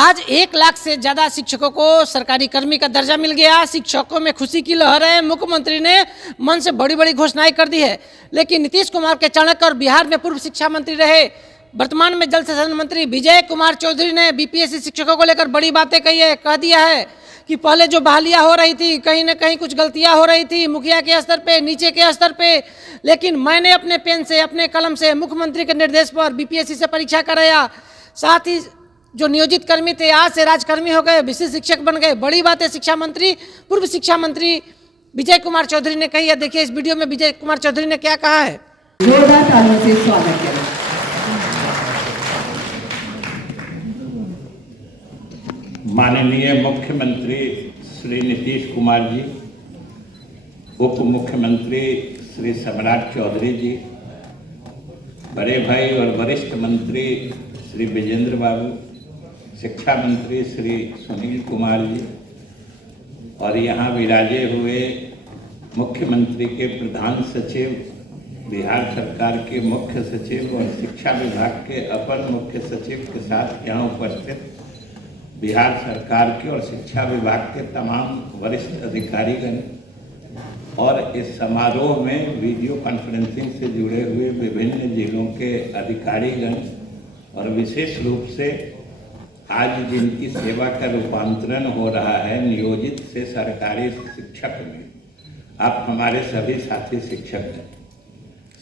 आज 1 लाख से ज़्यादा शिक्षकों को सरकारी कर्मी का दर्जा मिल गया। शिक्षकों में खुशी की लहर है। मुख्यमंत्री ने मन से बड़ी बड़ी घोषणाएं कर दी है। लेकिन नीतीश कुमार के चाणक्य और बिहार में पूर्व शिक्षा मंत्री रहे, वर्तमान में जल संसाधन मंत्री विजय कुमार चौधरी ने बीपीएससी शिक्षकों को लेकर बड़ी बातें कही है। कह दिया है कि पहले जो बहालियां हो रही थी, कहीं ना कहीं कुछ गलतियां हो रही थी मुखिया के स्तर पे, नीचे के स्तर पे, लेकिन मैंने अपने पेन से, अपने कलम से, मुख्यमंत्री के निर्देश पर बीपीएससी से परीक्षा कराया। साथ ही जो नियोजित कर्मी थे आज से राजकर्मी हो गए, विशिष्ट शिक्षक बन गए। बड़ी बात है शिक्षा मंत्री, पूर्व शिक्षा मंत्री विजय कुमार चौधरी ने कही है। देखिए इस वीडियो में विजय कुमार चौधरी ने क्या कहा है। जोरदार तालियों से स्वागत करें। माननीय मुख्यमंत्री श्री नीतीश कुमार जी, उप मुख्यमंत्री श्री सम्राट चौधरी जी, बड़े भाई और वरिष्ठ मंत्री श्री विजेंद्र बाबू, शिक्षा मंत्री श्री सुनील कुमार जी और यहाँ विराजे हुए मुख्यमंत्री के प्रधान सचिव, बिहार सरकार के मुख्य सचिव और शिक्षा विभाग के अपर मुख्य सचिव के साथ यहाँ उपस्थित बिहार सरकार के और शिक्षा विभाग के तमाम वरिष्ठ अधिकारीगण और इस समारोह में वीडियो कॉन्फ्रेंसिंग से जुड़े हुए विभिन्न जिलों के अधिकारीगण और विशेष रूप से आज जिनकी सेवा का रूपांतरण हो रहा है नियोजित से सरकारी शिक्षक में, आप हमारे सभी साथी शिक्षक हैं।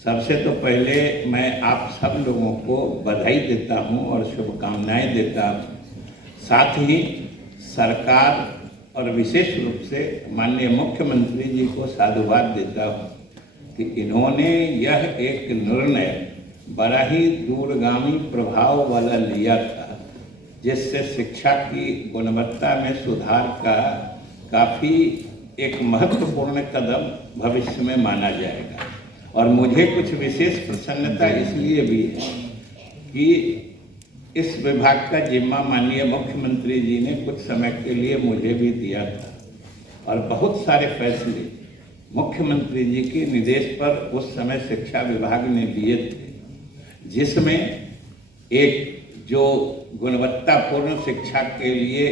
सबसे तो पहले मैं आप सब लोगों को बधाई देता हूं और शुभकामनाएं देता हूं। साथ ही सरकार और विशेष रूप से माननीय मुख्यमंत्री जी को साधुवाद देता हूं कि इन्होंने यह एक निर्णय बड़ा ही दूरगामी प्रभाव वाला लिया था, जिससे शिक्षा की गुणवत्ता में सुधार का काफ़ी एक महत्वपूर्ण कदम भविष्य में माना जाएगा। और मुझे कुछ विशेष प्रसन्नता इसलिए भी है कि इस विभाग का जिम्मा माननीय मुख्यमंत्री जी ने कुछ समय के लिए मुझे भी दिया था और बहुत सारे फैसले मुख्यमंत्री जी के निर्देश पर उस समय शिक्षा विभाग ने लिए थे, जिसमें एक जो गुणवत्तापूर्ण शिक्षा के लिए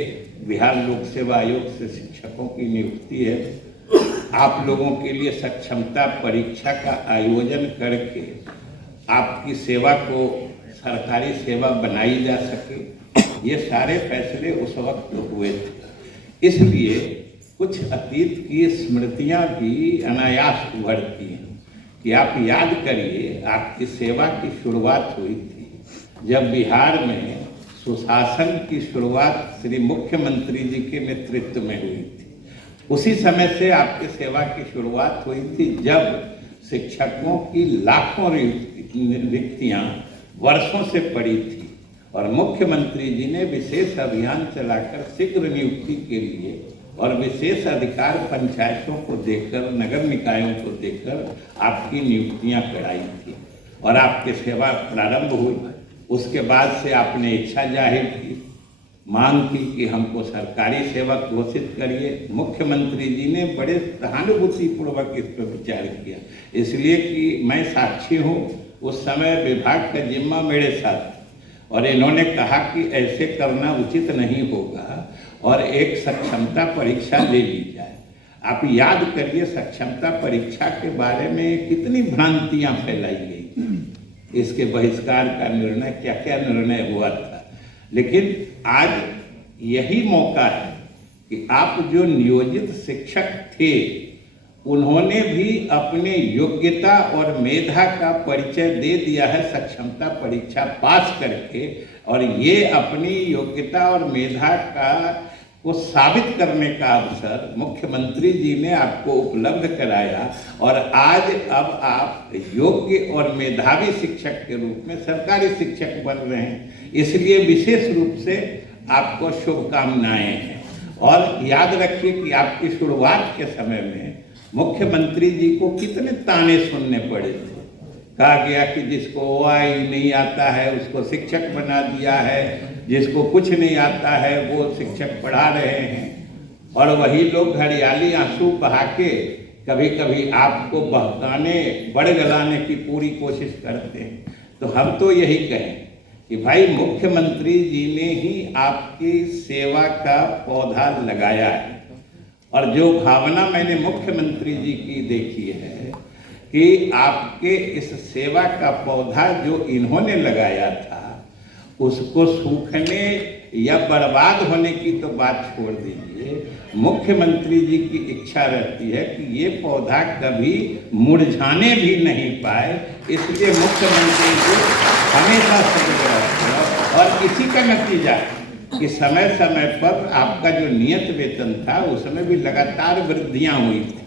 बिहार लोक सेवा आयोग से शिक्षकों की नियुक्ति है, आप लोगों के लिए सक्षमता परीक्षा का आयोजन करके आपकी सेवा को सरकारी सेवा बनाई जा सके, ये सारे फैसले उस वक्त हुए थे। इसलिए कुछ अतीत की स्मृतियां भी अनायास उभरती हैं कि आप याद करिए आपकी सेवा की शुरुआत हुई थी जब बिहार में सुशासन की शुरुआत श्री मुख्यमंत्री जी के नेतृत्व में हुई थी। उसी समय से आपकी सेवा की शुरुआत हुई थी जब शिक्षकों की लाखों रिक्तियां वर्षों से पड़ी थी और मुख्यमंत्री जी ने विशेष अभियान चलाकर शीघ्र नियुक्ति के लिए और विशेष अधिकार पंचायतों को देकर, नगर निकायों को देकर आपकी नियुक्तियां कराई थी और आपकी सेवा प्रारंभ हुई। उसके बाद से आपने इच्छा जाहिर की, मांग की कि हमको सरकारी सेवक घोषित करिए। मुख्यमंत्री जी ने बड़े सहानुभूतिपूर्वक इस पर विचार किया, इसलिए कि मैं साक्षी हूँ, उस समय विभाग का जिम्मा मेरे साथ और इन्होंने कहा कि ऐसे करना उचित नहीं होगा और एक सक्षमता परीक्षा ले ली जाए। आप याद करिए सक्षमता परीक्षा के बारे में कितनी भ्रांतियां फैलाई गई, इसके बहिष्कार का निर्णय, क्या क्या निर्णय हुआ था। लेकिन आज यही मौका है कि आप जो नियोजित शिक्षक थे उन्होंने भी अपने योग्यता और मेधा का परिचय दे दिया है सक्षमता परीक्षा पास करके, और ये अपनी योग्यता और मेधा का को साबित करने का अवसर मुख्यमंत्री जी ने आपको उपलब्ध कराया और आज अब आप योग्य और मेधावी शिक्षक के रूप में सरकारी शिक्षक बन रहे हैं। इसलिए विशेष रूप से आपको शुभकामनाएं हैं और याद रखिए कि आपकी शुरुआत के समय में मुख्यमंत्री जी को कितने ताने सुनने पड़े थे। कहा गया कि जिसको ओआई नहीं आता है उसको शिक्षक बना दिया है, जिसको कुछ नहीं आता है वो शिक्षक पढ़ा रहे हैं, और वही लोग हरियाली आंसू बहा के कभी कभी आपको बहकाने, बड़गलाने की पूरी कोशिश करते हैं। तो हम तो यही कहें कि भाई मुख्यमंत्री जी ने ही आपकी सेवा का पौधा लगाया है। और जो भावना मैंने मुख्यमंत्री जी की देखी है कि आपके इस सेवा का पौधा जो इन्होंने लगाया था उसको सूखने या बर्बाद होने की तो बात छोड़ दीजिए, मुख्यमंत्री जी की इच्छा रहती है कि ये पौधा कभी मुरझाने भी नहीं पाए, इसलिए मुख्यमंत्री जी हमेशा सजग रहते हैं। और इसी का नतीजा कि समय समय पर आपका जो नियत वेतन था उसमें भी लगातार वृद्धियां हुई थी।